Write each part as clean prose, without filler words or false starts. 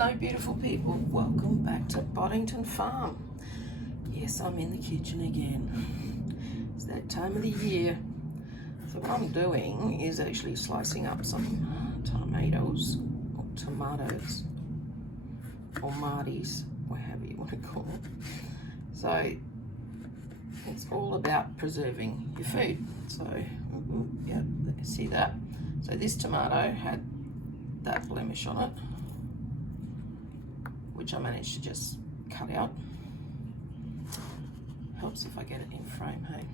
Hello beautiful people, welcome back to Boddington Farm. Yes, I'm in the kitchen again. It's that time of the year. So what I'm doing is actually slicing up some tomatoes or tomatoes or marties, whatever you want to call it. So it's all about preserving your food. So yeah, see that? So this tomato had that blemish on it, which I managed to just cut out. Helps if I get it in frame, hey?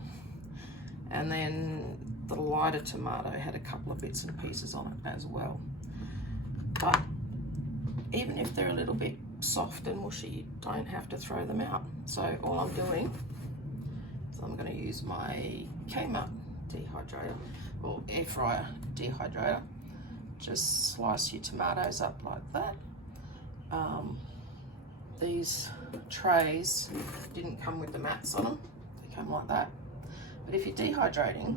And then the lighter tomato had a couple of bits and pieces on it as well. But even if they're a little bit soft and mushy, you don't have to throw them out. So all I'm doing is I'm going to use my Kmart dehydrator or air fryer dehydrator. Just slice your tomatoes up like that. These trays didn't come with the mats on them, they come like that. But if you're dehydrating,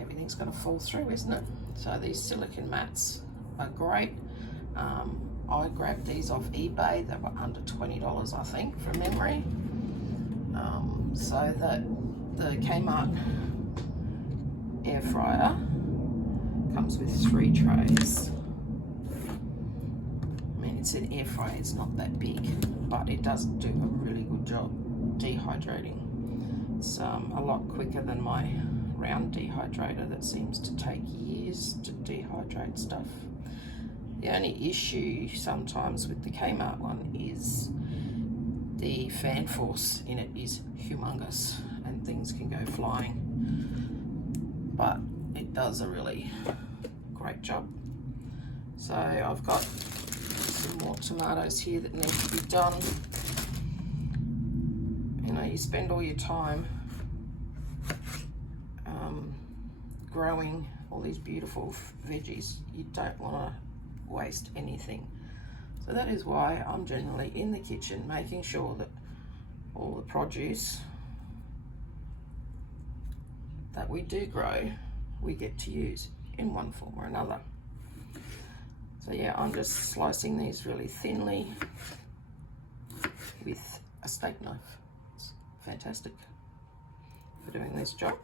everything's going to fall through, isn't it? So these silicone mats are great. I grabbed these off eBay, they were under $20 I think from memory. So that the Kmart air fryer comes with 3 trays. It's an air fryer, it's not that big, but it does do a really good job dehydrating. It's a lot quicker than my round dehydrator that seems to take years to dehydrate stuff. The only issue sometimes with the Kmart one is the fan force in it is humongous and things can go flying, but it does a really great job. So I've got more tomatoes here that need to be done. You know, you spend all your time growing all these beautiful veggies. You don't want to waste anything. So that is why I'm generally in the kitchen making sure that all the produce that we do grow, we get to use in one form or another. So yeah, I'm just slicing these really thinly with a steak knife. It's fantastic for doing this job.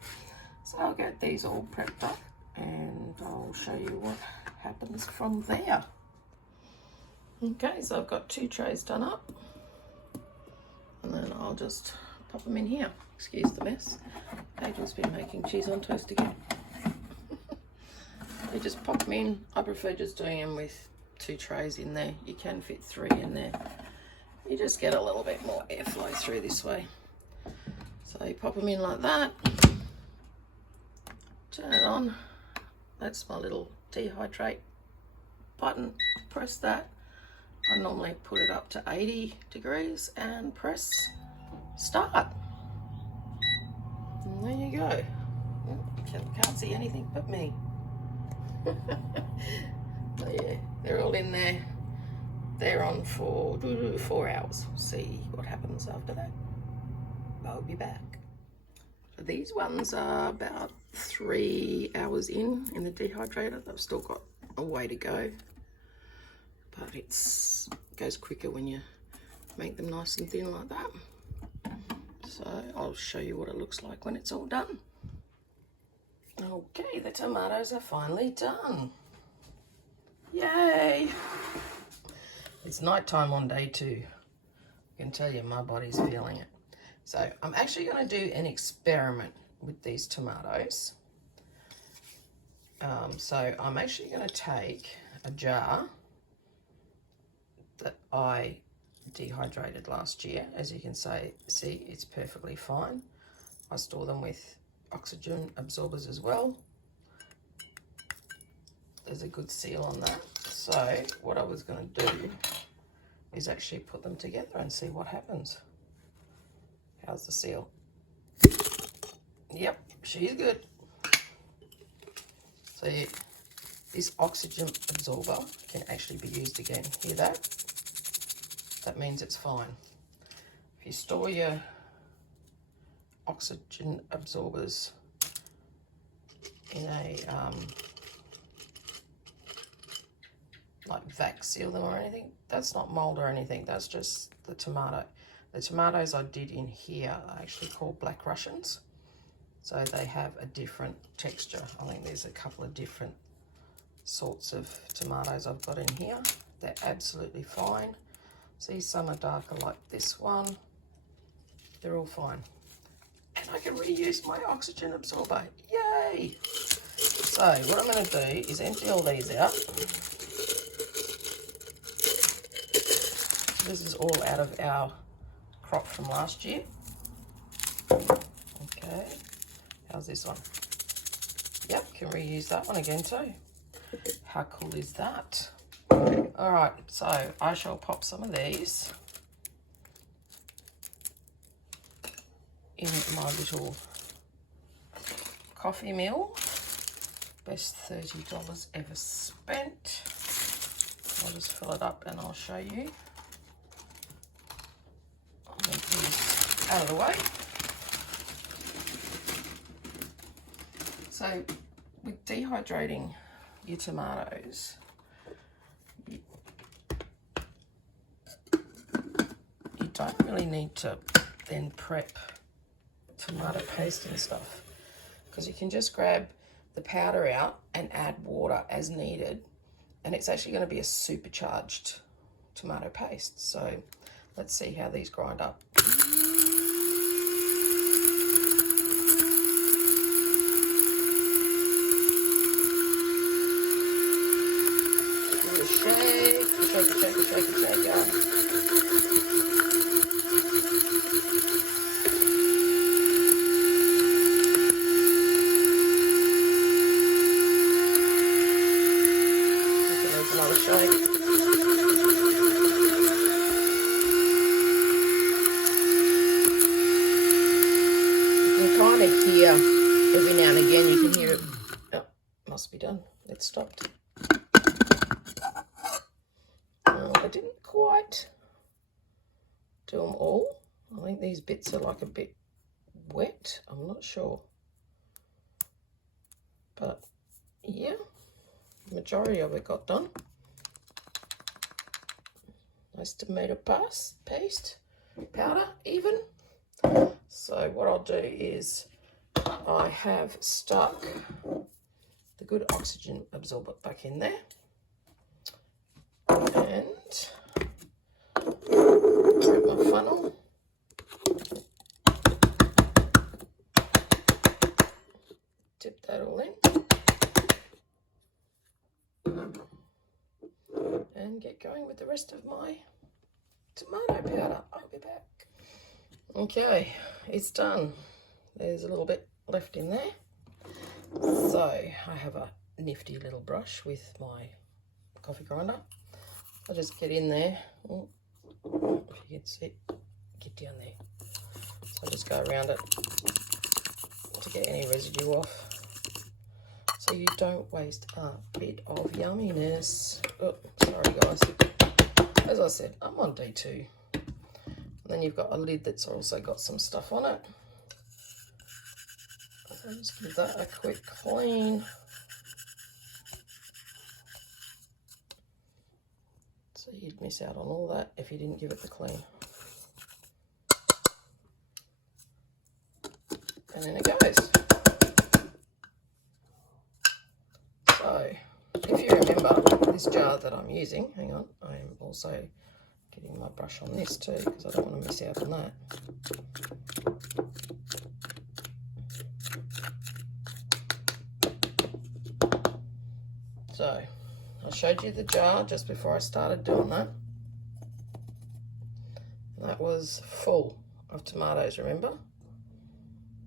So I'll get these all prepped up and I'll show you what happens from there. Okay, so I've got 2 trays done up. And then I'll just pop them in here. Excuse the mess. Adrian's been making cheese on toast again. You just pop them in. I prefer just doing them with 2 trays in there. You can fit 3 in there. You just get a little bit more airflow through this way. So you pop them in like that. Turn it on. That's my little dehydrate button. Press that. I normally put it up to 80 degrees and press start. And there you go. You can't see anything but me. So yeah, they're all in there. They're on for 4 hours. We'll see what happens after that. I'll be back. So these ones are about 3 hours in the dehydrator. They've still got a way to go, but it goes quicker when you make them nice and thin like that. So I'll show you what it looks like when it's all done. Okay, the tomatoes are finally done. Yay! It's nighttime on day 2. I can tell you my body's feeling it. So I'm actually going to do an experiment with these tomatoes. So I'm actually going to take a jar that I dehydrated last year. As you can see, it's perfectly fine. I store them with oxygen absorbers as well. There's a good seal on that. So what I was going to do is actually put them together and see what happens. How's the seal? Yep, she's good. So this oxygen absorber can actually be used again. Hear that? That means it's fine. If you store your oxygen absorbers in a like vac seal them or anything. That's not mold or anything. That's just the tomato. The tomatoes I did in here are actually called Black Russians. So they have a different texture. I think there's a couple of different sorts of tomatoes I've got in here. They're absolutely fine. See, some are darker like this one. They're all fine. And I can reuse my oxygen absorber. Yay! So what I'm going to do is empty all these out. This is all out of our crop from last year. Okay. How's this one? Yep, can reuse that one again too. How cool is that? All right, so I shall pop some of these in my little coffee mill. Best $30 ever spent. I'll just fill it up and I'll show you. I'll move these out of the way. So with dehydrating your tomatoes, you don't really need to then prep tomato paste and stuff, because you can just grab the powder out and add water as needed, and it's actually going to be a supercharged tomato paste. So let's see how these grind up. Shake up. Another shake. You can kind of hear every now and again, you can hear it. Oh, must be done. It stopped. I didn't quite do them all. I think these bits are like a bit wet. I'm not sure. But yeah, the majority of it got done. Nice tomato paste, powder even. So what I'll do is I have stuck the good oxygen absorber back in there. And grab my funnel. Dip that all in. And get going with the rest of my tomato powder. I'll be back. Okay, it's done. There's a little bit left in there. So I have a nifty little brush with my coffee grinder. I'll just get in there. Oh, if you can see, get down there. So I'll just go around it to get any residue off, so you don't waste a bit of yumminess. Oh, sorry guys. As I said, I'm on D2. And then you've got a lid that's also got some stuff on it. So just give that a quick clean. So you'd miss out on all that if you didn't give it the clean. And then it goes. So if you remember this jar that I'm using, hang on, I am also getting my brush on this too, because I don't want to miss out on that. So I showed you the jar just before I started doing that. And that was full of tomatoes, remember?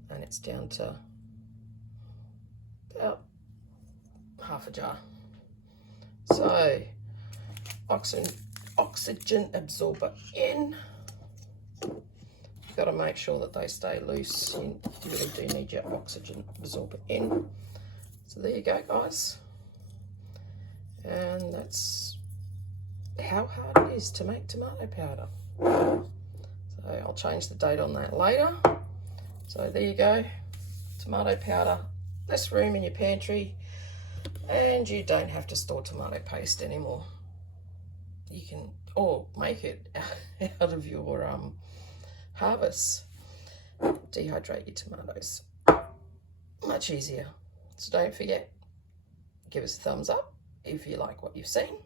And it's down to about half a jar. So oxygen absorber in. You've got to make sure that they stay loose. You really do need your oxygen absorber in. So there you go, guys. And that's how hard it is to make tomato powder. So I'll change the date on that later. So there you go, tomato powder, less room in your pantry, and you don't have to store tomato paste anymore. you can, or make it out of your harvest. Dehydrate your tomatoes. Much easier. So don't forget, give us a thumbs up if you like what you've seen.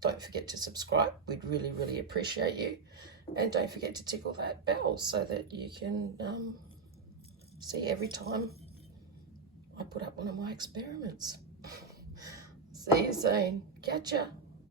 Don't forget to subscribe. We'd really, really appreciate you. And don't forget to tickle that bell so that you can see every time I put up one of my experiments. See you soon. Catch ya.